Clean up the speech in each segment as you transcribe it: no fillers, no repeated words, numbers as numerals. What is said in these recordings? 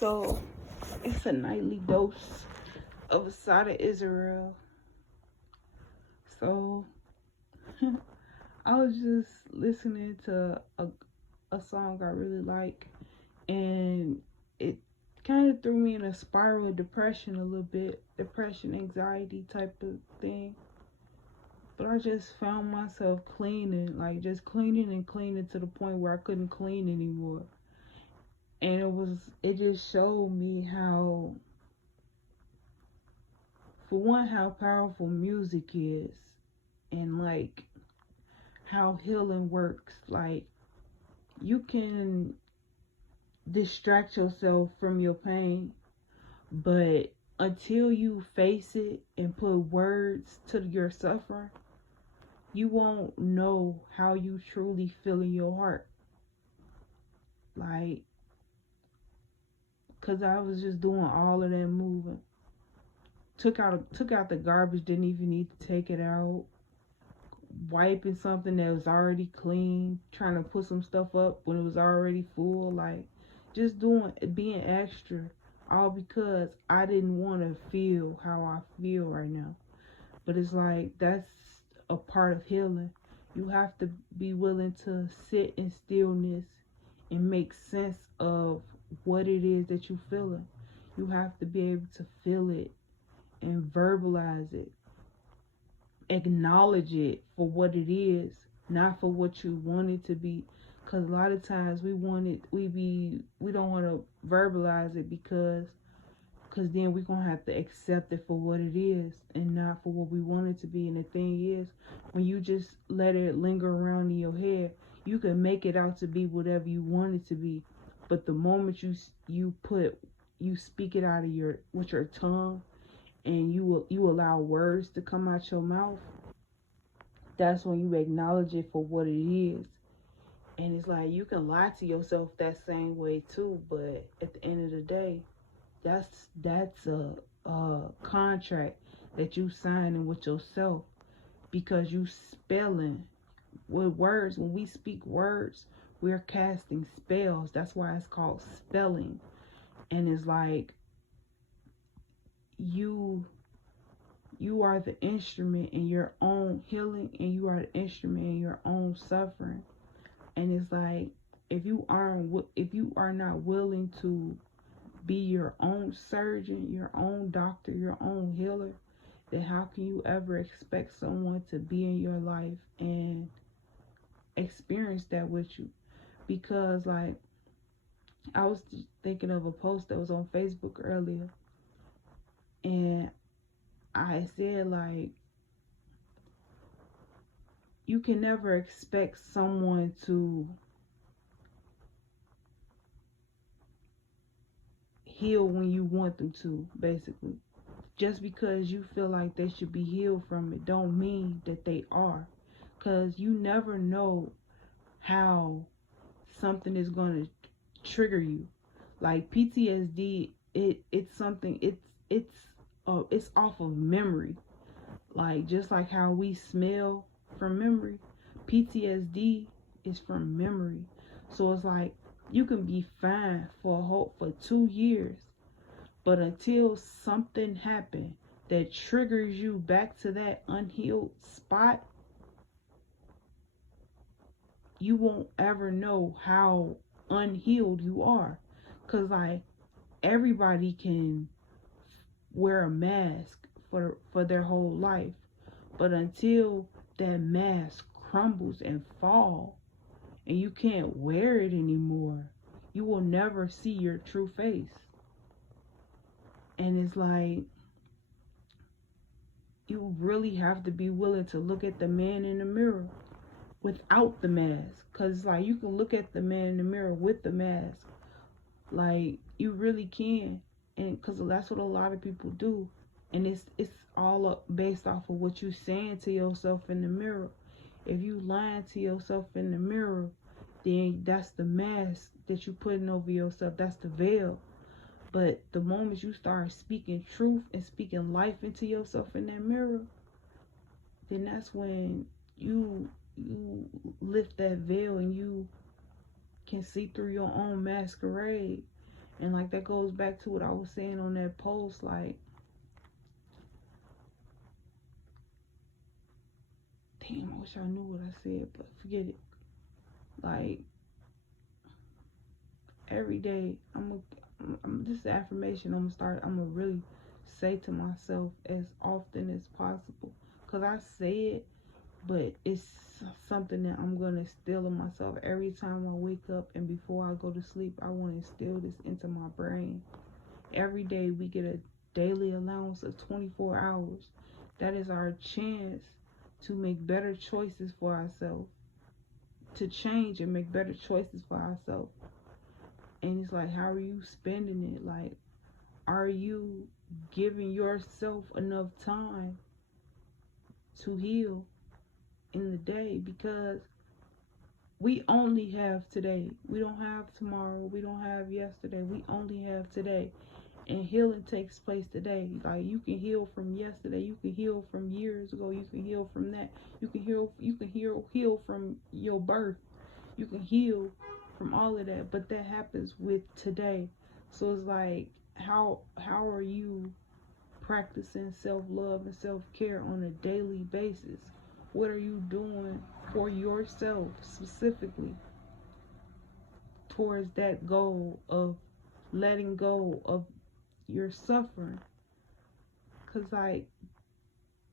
So it's a nightly dose of a side of Israel. So I was just listening to a song I really like, and it kind of threw me in a spiral of depression a little bit, depression, anxiety type of thing. But I just found myself cleaning, like just cleaning and cleaning to the point where I couldn't clean anymore. And it just showed me how, for one, how powerful music is, and like how healing works. Like, you can distract yourself from your pain, but until you face it and put words to your suffering, you won't know how you truly feel in your heart. Like, cause I was just doing all of that moving. Took out the garbage, didn't even need to take it out. Wiping something that was already clean, trying to put some stuff up when it was already full. Like, just being extra, all because I didn't want to feel how I feel right now. But it's like, that's a part of healing. You have to be willing to sit in stillness and make sense of what it is that you're feeling. You have to be able to feel it and verbalize it. Acknowledge it for what it is, not for what you want it to be. Because a lot of times we don't want to verbalize it because then we're going to have to accept it for what it is and not for what we want it to be. And the thing is, when you just let it linger around in your head, you can make it out to be whatever you want it to be. But the moment you speak it out of with your tongue, and you allow words to come out your mouth, that's when you acknowledge it for what it is. And it's like, you can lie to yourself that same way too, but at the end of the day, that's a contract that you signing with yourself, because you spelling with words. When we speak words, we're casting spells. That's why it's called spelling. And it's like, you are the instrument in your own healing, and you are the instrument in your own suffering. And it's like, if you are not willing to be your own surgeon, your own doctor, your own healer, then how can you ever expect someone to be in your life and experience that with you? Because, like, I was thinking of a post that was on Facebook earlier, and I said, like, you can never expect someone to heal when you want them to, basically. Just because you feel like they should be healed from it don't mean that they are. Because you never know how something is going to trigger you. Like, PTSD, it's off of memory. Like, just like how we smell from memory, PTSD is from memory. So it's like, you can be fine for 2 years, but until something happened that triggers you back to that unhealed spot, you won't ever know how unhealed you are. Because, like, everybody can wear a mask for their whole life, but until that mask crumbles and fall and you can't wear it anymore, you will never see your true face. And it's like, you really have to be willing to look at the man in the mirror without the mask. Because it's like, you can look at the man in the mirror with the mask. Like, you really can. And because that's what a lot of people do. And it's all based off of what you're saying to yourself in the mirror. If you lying to yourself in the mirror, then that's the mask that you're putting over yourself. That's the veil. But the moment you start speaking truth and speaking life into yourself in that mirror, then that's when you lift that veil and you can see through your own masquerade. And like that goes back to what I was saying on that post, like, damn, I wish I knew what I said, but forget it. Like, every day, this is affirmation I'm gonna really say to myself as often as possible. Because I say it, but it's something that I'm gonna instill in myself every time I wake up and before I go to sleep. I want to instill this into my brain. Every day we get a daily allowance of 24 hours. That is our chance to make better choices for ourselves, to change and make better choices for ourselves. And it's like, how are you spending it? Like, are you giving yourself enough time to heal in the day? Because we only have today. We don't have tomorrow. We don't have yesterday. We only have today. And healing takes place today. Like, you can heal from yesterday. You can heal from years ago. You can heal from that. You can heal from your birth. You can heal from all of that. But that happens with today. So it's like, how are you practicing self-love and self-care on a daily basis? What are you doing for yourself specifically towards that goal of letting go of your suffering? Because, like,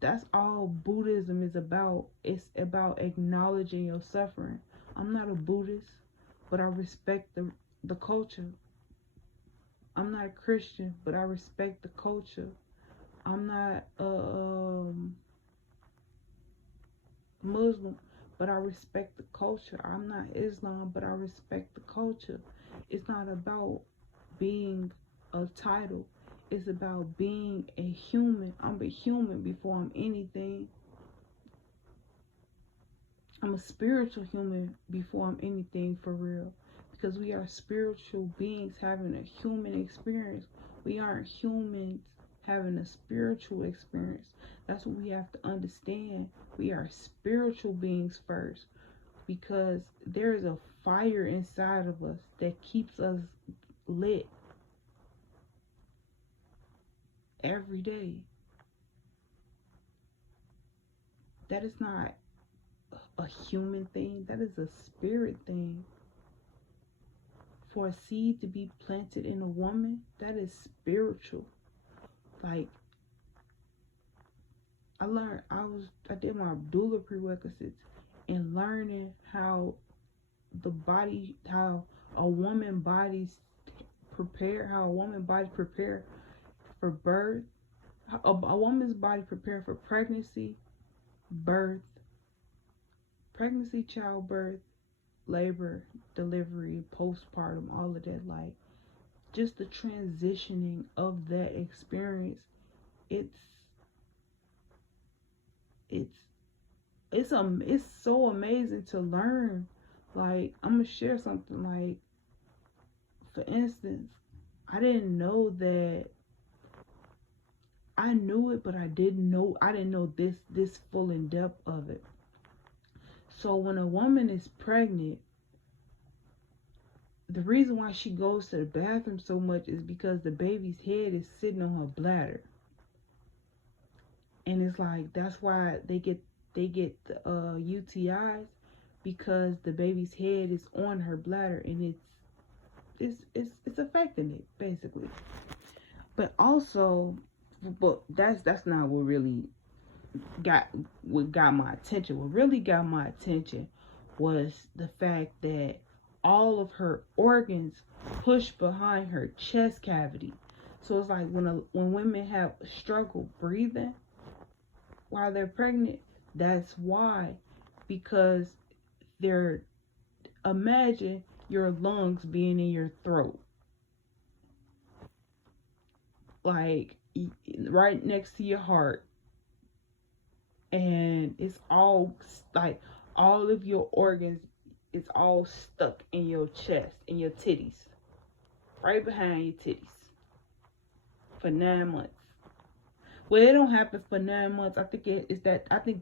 that's all Buddhism is about. It's about acknowledging your suffering. I'm not a Buddhist, but I respect the culture. I'm not a Christian, but I respect the culture. I'm not a Muslim, but I respect the culture. I'm not Islam, but I respect the culture. It's not about being a title. It's about being a human. I'm a human before I'm anything. I'm a spiritual human before I'm anything, for real. Because we are spiritual beings having a human experience. We aren't humans having a spiritual experience. That's what we have to understand. We are spiritual beings first, because there is a fire inside of us that keeps us lit every day. That is not a human thing. That is a spirit thing. For a seed to be planted in a woman, that is spiritual. Like, I did my doula prerequisites, and learning how a woman bodies how a woman body prepare for birth, a woman's body prepare for pregnancy, childbirth, labor, delivery, postpartum, all of that. Like, just the transitioning of that experience, it's so amazing to learn. Like, I'm gonna share something. Like, for instance, I didn't know that. I knew it, but I didn't know this full in depth of it. So when a woman is pregnant, the reason why she goes to the bathroom so much is because the baby's head is sitting on her bladder. And it's like, that's why they get UTIs, because the baby's head is on her bladder, and it's affecting it, basically. But also, that's not what really got my attention. What really got my attention was the fact that all of her organs push behind her chest cavity. So it's like, when women have struggle breathing while they're pregnant, that's why. Because imagine your lungs being in your throat, like right next to your heart, and it's all like, all of your organs, it's all stuck in your chest, in your titties, right behind your titties, for 9 months. Well, it don't happen for 9 months. I think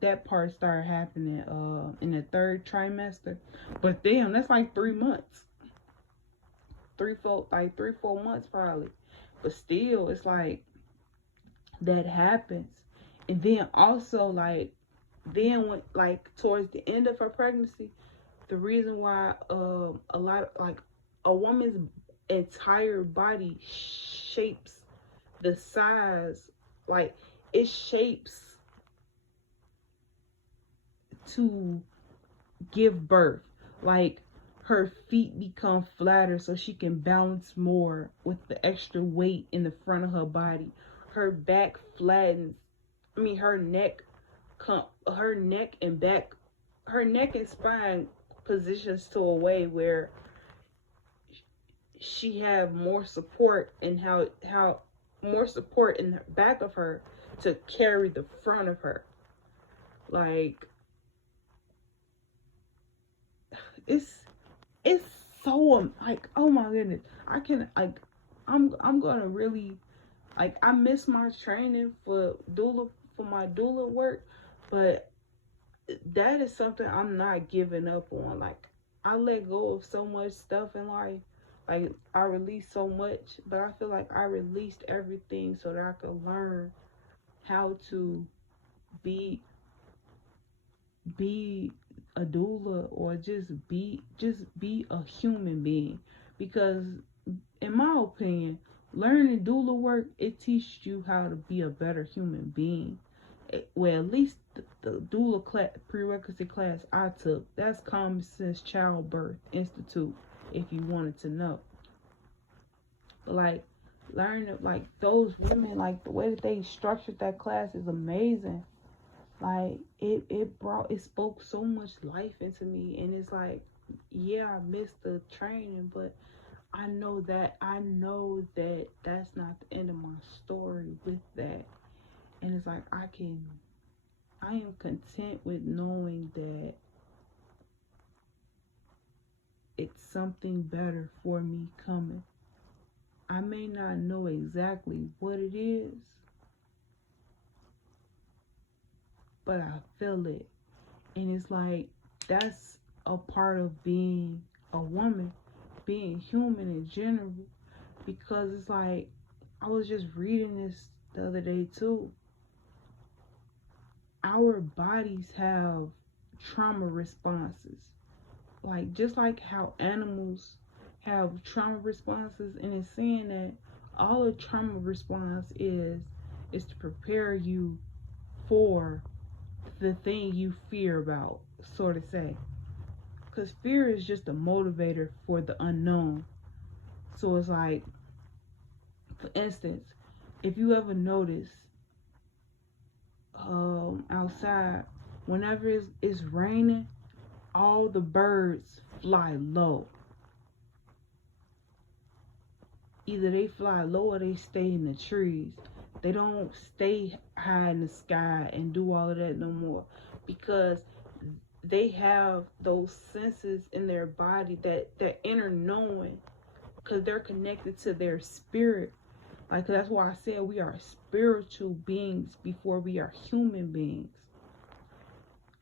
that part started happening in the third trimester. But damn, that's like 3 months. three, 4 months probably. But still, it's like that happens. And then also like then when like towards the end of her pregnancy, the reason why a lot of like a woman's entire body shapes the size, like it shapes to give birth. Like her feet become flatter so she can balance more with the extra weight in the front of her body. Her back flattens. I mean, her neck and back, her neck and spine positions to a way where she have more support and how more support in the back of her to carry the front of her. Like it's so like, oh my goodness, I can like I'm gonna really like, I miss my training for my doula work, but that is something I'm not giving up on. Like I let go of so much stuff in life. Like I released so much, but I feel like I released everything so that I could learn how to be be a doula, or just be a human being. Because in my opinion, learning doula work, it teaches you how to be a better human being. Well, at least the doula class, prerequisite class I took, that's Common Sense Childbirth Institute, if you wanted to know. Like learning, like those women, like the way that they structured that class is amazing. Like it spoke so much life into me. And it's like, yeah, I missed the training, but I know that that's not the end of my story with that. And it's like I am content with knowing that it's something better for me coming. I may not know exactly what it is, but I feel it. And it's like that's a part of being a woman, being human in general. Because it's like, I was just reading this the other day too. Our bodies have trauma responses. Like just like how animals have trauma responses, and it's saying that all a trauma response is to prepare you for the thing you fear about, sort of say. Because fear is just a motivator for the unknown. So it's like, for instance, if you ever notice outside, whenever it's raining, all the birds fly low. Either they fly low or they stay in the trees. They don't stay high in the sky and do all of that no more, because they have those senses in their body, that inner knowing, because they're connected to their spirit. Like that's why I said we are spiritual beings before we are human beings.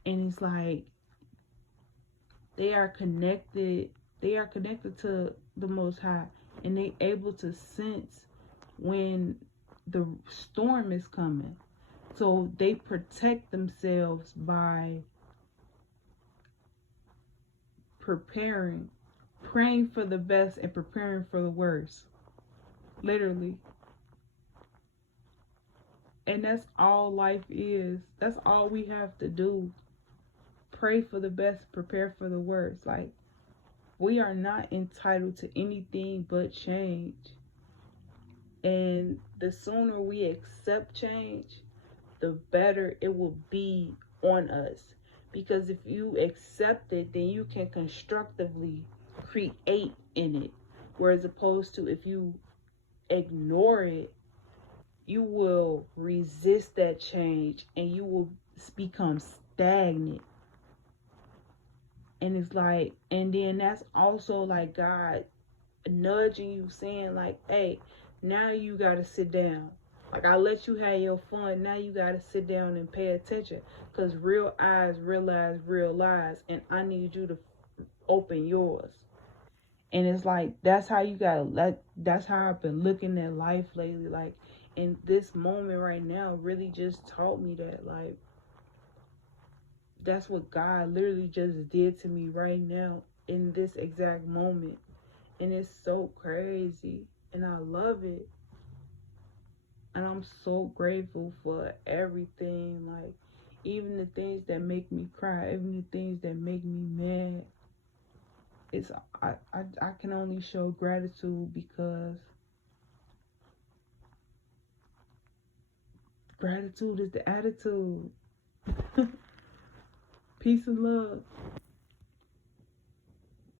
And it's like they are connected to the Most High, and they able to sense when the storm is coming. So they protect themselves by preparing, praying for the best and preparing for the worst. Literally. And that's all life is. That's all we have to do. Pray for the best, prepare for the worst. Like, we are not entitled to anything but change. And the sooner we accept change, the better it will be on us. Because if you accept it, then you can constructively create in it. Whereas opposed to if you ignore it, you will resist that change and you will become stagnant. And it's like, and then that's also like God nudging you, saying like, hey, now you gotta sit down. Like, I let you have your fun, now you gotta sit down and pay attention, because real eyes realize real lies, and I need you to open yours. And it's like, that's how you gotta let, that's how I've been looking at life lately. Like, in this moment right now really just taught me that, like, that's what God literally just did to me right now in this exact moment. And it's so crazy. And I love it. And I'm so grateful for everything. Like, even the things that make me cry, even the things that make me mad. It's I can only show gratitude, because gratitude is the attitude. Peace and love.